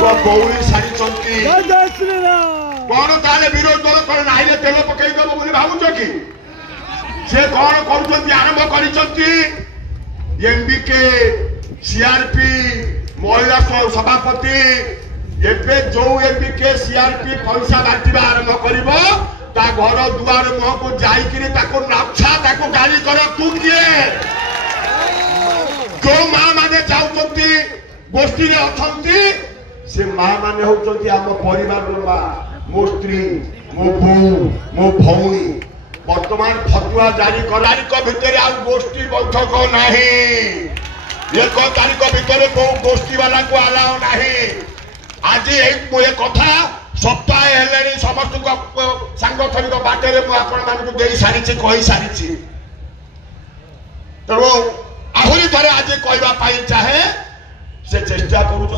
लोक गौरी सारी कौन ताले विरोध दल कौन नाइले तेल पकईदेव बोली भावुच कि से कौन कर आरंभ कर एमबीके सीआरपी महिला सभापति एबे जो एमबीके सीआरपी पैसा बांटा आरंभ कर घर दुआर मुह को जाइए नछा गाली कर तू किए जो माँ माने जाऊँच गोष्ठी अच्छा से माँ माने होती आम परिवार माँ मो स्त्री मो बो मो भौणी वर्तमान फतुआ जारी तारीख भितर आ गोष्ठी बैठक नहीं 1 तारीख भितर को गोष्ठी वाला को अलाउ नहीं आज ये कथा सप्ताह है समस्त सांगठनिक बाटे मुझे सारी कही सारी तेणु आहरी थे आज कहवाई चाहे से चेष्टा करुँच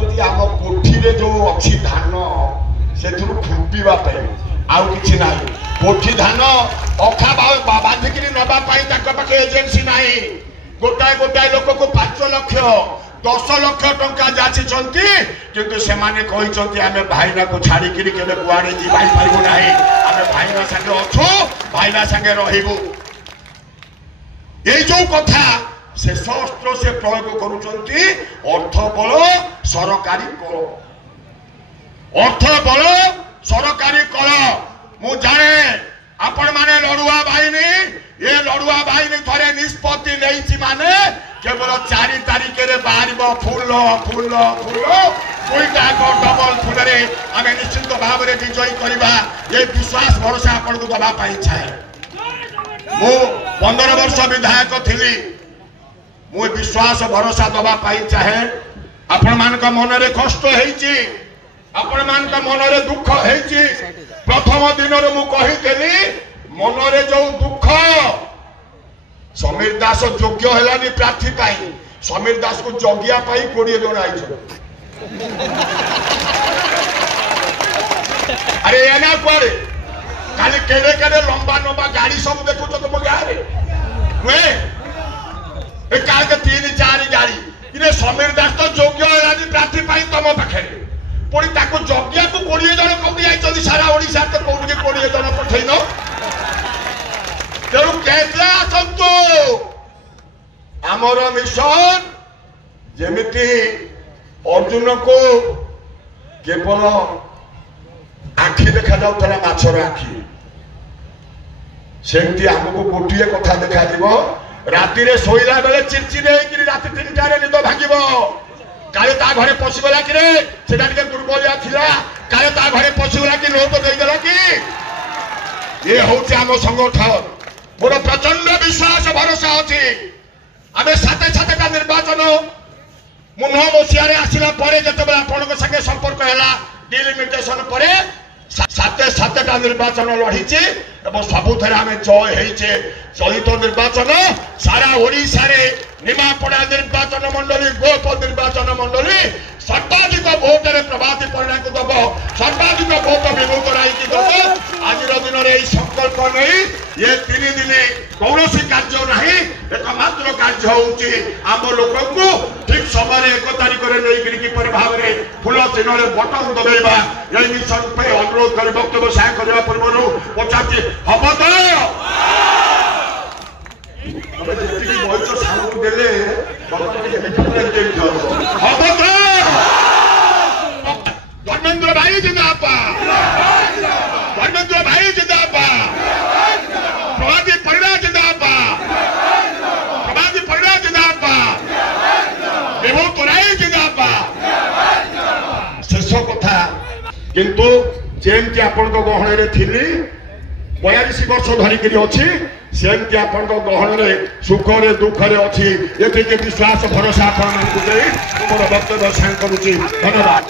कोठी जो अच्छी धान से फुंपा आउ कि ना कोठी धान अखा बांधिक नापे एजेन्सी ना गोटाए गोटाए लोक को 5 लाख 10 लाख टंका जाचिंट किंतु से माने आम भाईना को छाड़ी केवे कुआड़े जापरू ना आम भाईना संगे अच्छु भाईना संगे रहीबू ये जो कथा से शस्त्र से प्रयोग करुँच अर्थ बल सरकारी कल अर्थ बल सरकारी कल मु जाने आपण माने लड़ुआ बाहिनी ये लड़ुआ बाहिनी थरे निष्पत्ति नहीं माने केवल 4 तारीख रे बाहर फूल फूल फूल दुईटा डबल फूल आम निश्चित भाव में विजयी करवा ये विश्वास भरोसा आपन को दबा चाहे मु 15 वर्ष विधायक थी मु विश्वास भरोसा दबा चाहे आपण मान मन रे कष्ट है आपण मान मन रे दुख है प्रथम दिन मु कही मन रे जो दुख समीर दास योग्य है प्रार्थी पाई समीर दास को जगिया 20 जन आई अरे एना कुआरे खाली केड़े केड़े लंबा लंबा गाड़ी सब देखु तुम गाँव में का 3-4 गाड़ी इने समीर दास तो योग्य है प्रार्थी पाई तुम पाखे पुणी जगिया को 20 जन कौटी आई सारा ओडिशा तो कौटी 20 जन पठेन तेणु केतला आसतु आमर मिशन जेमिति अर्जुन को केवल आखि देखा जाउथला माछर आखि सेमती आमको गोटे कथा देखा राति रे सोइला बेले चिरचिरे राति 3टारे निद भांगिब काले ता घरे पशिगला कि रे सेटा टिके दुर्बलिया थिला काले ता घरे पशिगला कि लोक देइगला कि ये होचे आम संगठन मोर प्रचंड विश्वास भरोसा अछि आमे साथे साथे का निर्वाचन मु 9 मसिया आसिला परे जतबे आपन संगे संपर्क हैला डिलिमिटेशन परे साते निर्वाचन लड़ीचे सबुथ आम जय होइचे चलित निर्वाचन सारा ओडिशा रे निमापड़ा निर्वाचन मंडली गोप निर्वाचन मंडली सर्वाधिक भोट प्रभाती परिणा को दब सर्वाधिक भोट विभूत राय की दब आज दिन में संकल्प नहीं ये 3 दिन कौन कार्य ना एकमात्र कार्य होची आम लोक को ठीक समय 1 तारीख में नहीं किपर भाव में फूल चिन्ह बटन दबाइबा ये मिशन पे अनुरोध कर वक्तव्य साय करने पूर्व पचार हम धर्मेंद्र भाई जिंदाबाद धर्मेंद्र भाई जिंदाबाद प्रभाती परिणा जिंदाबाद प्रभाती परिणा जिंदाबाद विभूत राय जिंदाबाद शेष कथा किंतु जेमती आपण गहण थी 42 वर्ष धरिकी अच्छी सेमती आपण गहण सुखरे दुखरे अच्छी ये विश्वास भरोसा आप वक्तव्य साइन करुच्ची धन्यवाद।